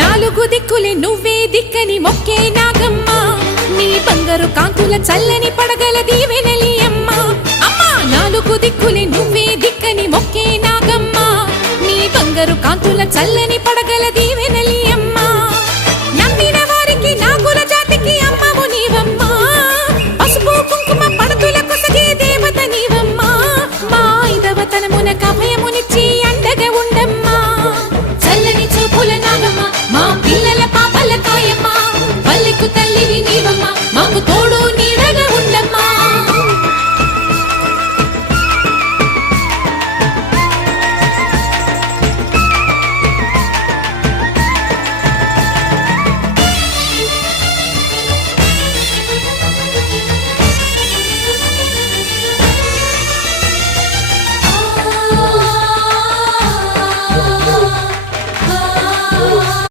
నాలుగు దిక్కులే నువ్వే దిక్కని మొక్కే నాగమ్మ నీ బంగారు కాంతుల చల్లని పడగల దీవెనలి అమ్మ అమ్మా నాలుగు దిక్కులే నువ్వే దిక్కని మొక్కే నాగమ్మ నీ బంగారు కాంతుల చల్లని పడగల